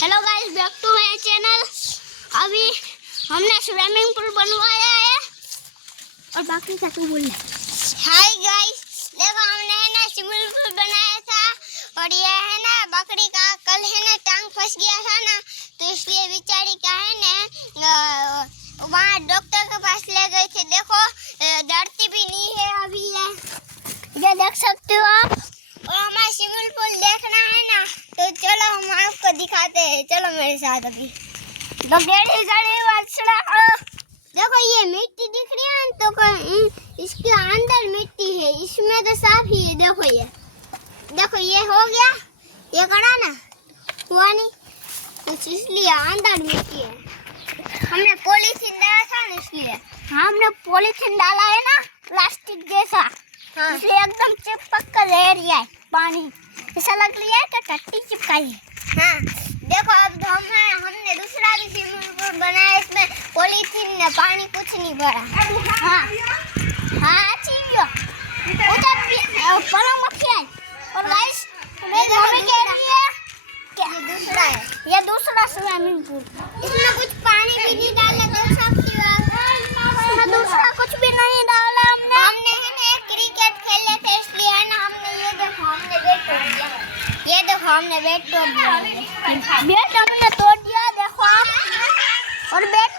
Hello guys, back to my channel. अभी हमने swimming pool बनवाया है और बाकी क्या तू बोलना। हाय गाइस, देखो हमने है ना स्विमिंग पूल बनाया था और ये है ना बकरी का कल है ना टांग फंस गया था ना, तो इसलिए बेचारी का है ना वहाँ डॉक्टर के पास ले गए थे। देखो डरती भी नहीं है अभी, ये देख सकते हो आप। और हमारा स्विमिंग पूल देखना है ना तो चलो हम आपको दिखाते हैं, चलो मेरे साथ। अभी तो देखो ये मिट्टी दिख रही है तो इसके अंदर मिट्टी है, इसमें तो साफ ही है। देखो ये हो गया, ये करा ना हुआ नहीं तो इसलिए अंदर मिट्टी है। हमने पॉलीथीन डाला था ना इसलिए। हाँ, हमने पॉलीथीन डाला है ना प्लास्टिक जैसा। हाँ, इसलिए एकदम चिपक कर रह रही है पानी, ऐसा लग रहा है कि टट्टी चिपकाई है। हाँ देखो, अब हमने दूसरा भी स्विमिंग पूल बनाया, इसमें पॉलीथीन ने पानी कुछ नहीं भरा। हाँ हाँ ठीक है, उधर भी पलंग मक्खी है। और गाइस मेरी मम्मी कह रही है कि ये दूसरा स्विमिंग पूल, इसमें कुछ पानी भी नहीं डालना, देख सकती हो आप। इसमें दूसरा कुछ भी नहीं डाला हमने है ना एक क्रिकेट खेले थे, इसलिए है ना हमने ये देखो हमने बैट तोड़ दिया। ये देखो हमने बैट तोड़ दिया, बैट हमने तोड़ दिया देखो आप। और बैट